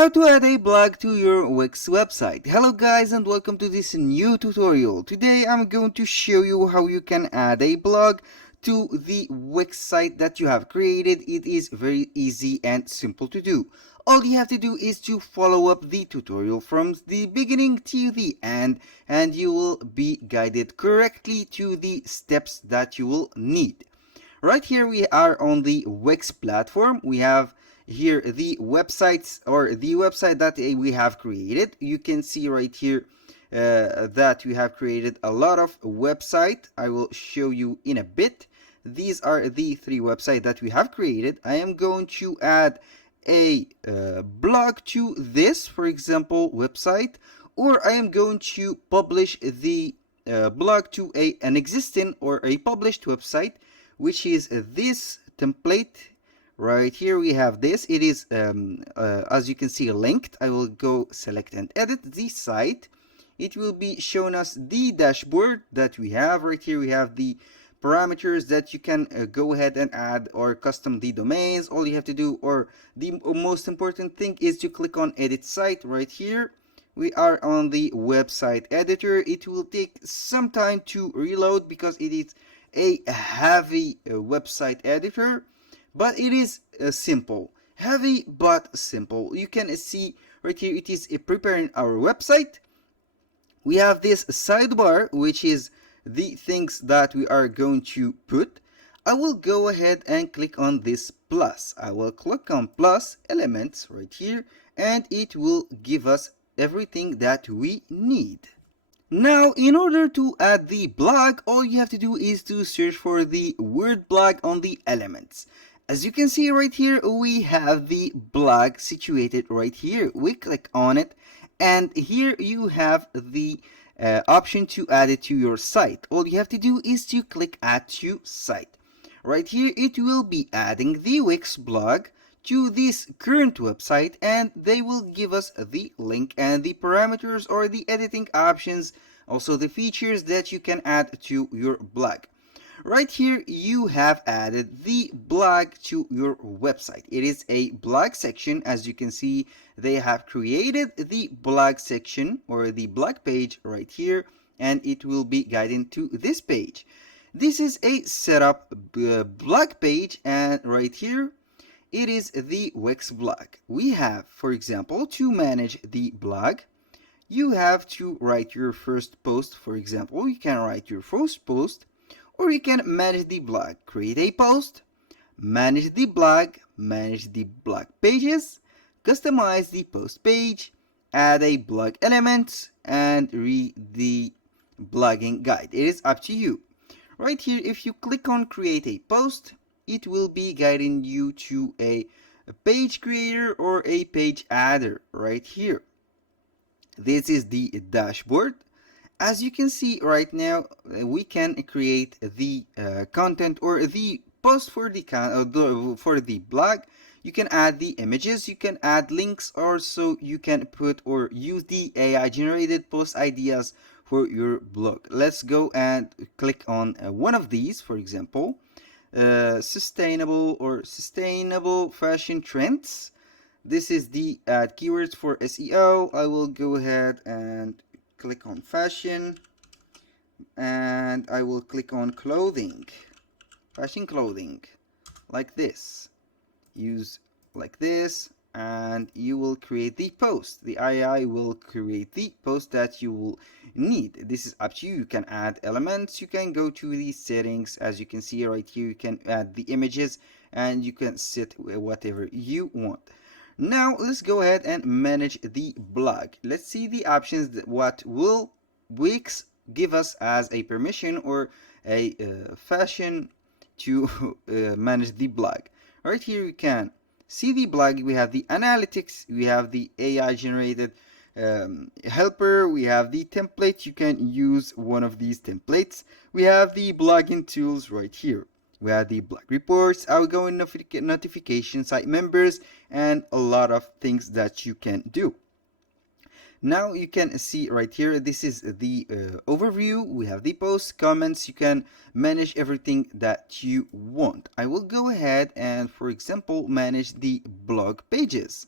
How to add a blog to your Wix website. Hello guys and welcome to this new tutorial. Today I'm going to show you how you can add a blog to the Wix site that you have created. It is very easy and simple to do. All you have to do is to follow up the tutorial from the beginning to the end, and you will be guided correctly to the steps that you will need. Right here we are on the Wix platform. We have here the websites, or the website that we have created. You can see right here that we have created a lot of website. I will show you in a bit. These are the three websites that we have created. I am going to add a blog to this, for example, website, or I am going to publish the blog to an existing or a published website, which is this template. Right here we have this. It is as you can see, linked. I will go select and edit the site. It will be showing us the dashboard that we have. Right here we have the parameters that you can go ahead and add or custom the domains. All you have to do, or the most important thing, is to click on edit site. Right here we are on the website editor. It will take some time to reload because it is a heavy website editor, but it is simple. Heavy but simple. You can see right here it is preparing our website. We have this sidebar, which is the things that we are going to put. I will go ahead and click on this plus. I will click on plus elements right here, and it will give us everything that we need. Now, in order to add the blog, all you have to do is to search for the word blog on the elements. As you can see right here, we have the blog situated right here. We click on it, and here you have the option to add it to your site. All you have to do is to click add to site. Right here, it will be adding the Wix blog to this current website, and they will give us the link and the parameters or the editing options, also the features that you can add to your blog. Right here you have added the blog to your website. It is a blog section. As you can see, they have created the blog section or the blog page right here, and it will be guiding to this page. This is a setup blog page, and right here it is the Wix blog. We have, for example, to manage the blog, you have to write your first post. For example, you can write your first post, or you can manage the blog. Create a post, manage the blog pages, customize the post page, add a blog element, and read the blogging guide. It is up to you. Right here, if you click on create a post, it will be guiding you to a page creator or a page adder right here. This is the dashboard. As you can see right now, we can create the content or the post for the blog. You can add the images, you can add links, or so you can put or use the AI generated post ideas for your blog. Let's go and click on one of these. For example, sustainable fashion trends. This is the keywords for SEO. I will go ahead and click on fashion, and I will click on clothing, fashion clothing, like this. Use like this, and you will create the post. The AI will create the post that you will need. This is up to you. You can add elements, you can go to the settings. As you can see right here, you can add the images, and you can set whatever you want. Now let's go ahead and manage the blog. Let's see the options that what will Wix give us as a permission or a fashion to manage the blog. Right here you can see the blog. We have the analytics, we have the AI generated helper, we have the template. You can use one of these templates. We have the blogging tools right here. We have the blog reports, outgoing notifications, site members, and a lot of things that you can do. Now you can see right here, this is the overview. We have the posts, comments. You can manage everything that you want. I will go ahead and, for example, manage the blog pages.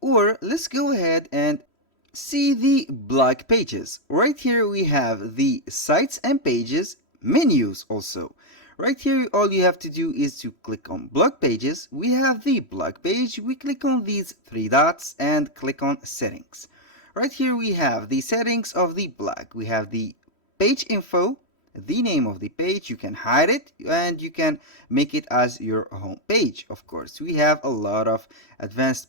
Or let's go ahead and see the blog pages. Right here we have the sites and pages menus also. Right here all you have to do is to click on blog pages. We have the blog page. We click on these three dots and click on settings. Right here we have the settings of the blog. We have the page info, the name of the page. You can hide it and you can make it as your home page. Of course, we have a lot of advanced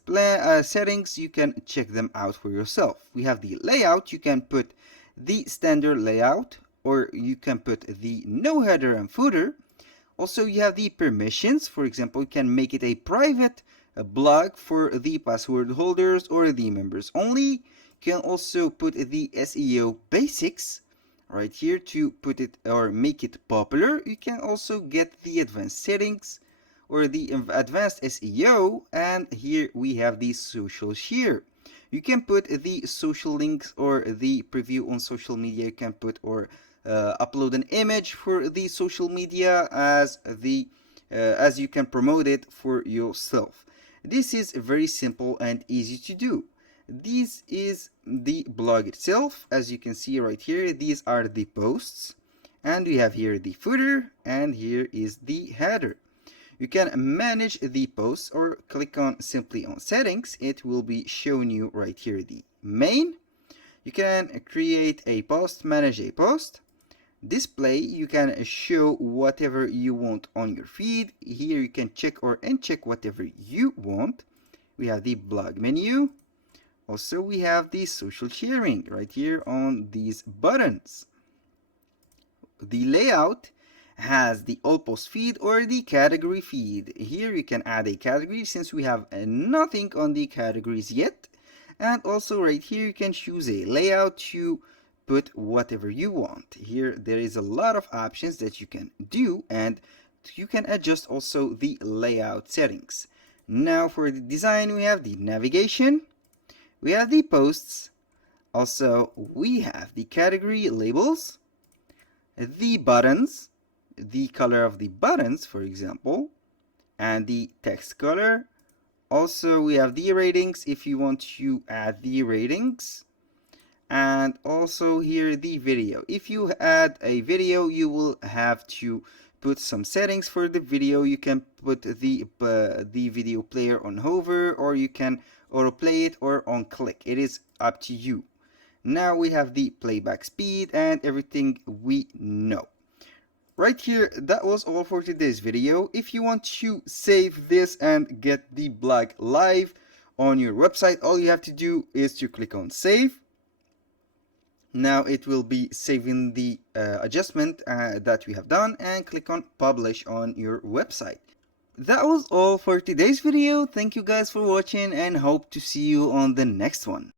settings. You can check them out for yourself. We have the layout. You can put the standard layout, or you can put the no header and footer. Also, you have the permissions. For example, you can make it a private blog for the password holders or the members only. You can also put the SEO basics right here to put it or make it popular. You can also get the advanced settings or the advanced SEO, and here we have the social share. You can put the social links or the preview on social media. You can put or upload an image for the social media as you can promote it for yourself. This is very simple and easy to do. This is the blog itself. As you can see right here, these are the posts, and we have here the footer, and here is the header. You can manage the posts or click on simply on settings. It will be showing you right here the main. You can create a post, manage a post. Display, you can show whatever you want on your feed. Here you can check or uncheck whatever you want. We have the blog menu. Also, we have the social sharing right here on these buttons. The layout has the all post feed or the category feed. Here you can add a category since we have nothing on the categories yet. And also right here you can choose a layout to put whatever you want. Here there is a lot of options that you can do, and you can adjust also the layout settings. Now for the design, we have the navigation. We have the posts. Also, we have the category labels, the buttons, the color of the buttons, for example, and the text color. Also, we have the ratings if you want to add the ratings. And also here the video. If you add a video, you will have to put some settings for the video. You can put the video player on hover, or you can autoplay it or on click. It is up to you. Now we have the playback speed and everything we know. Right here, that was all for today's video. If you want to save this and get the blog live on your website, all you have to do is to click on save. Now it will be saving the adjustment that we have done, and click on publish on your website. That was all for today's video. Thank you guys for watching and hope to see you on the next one.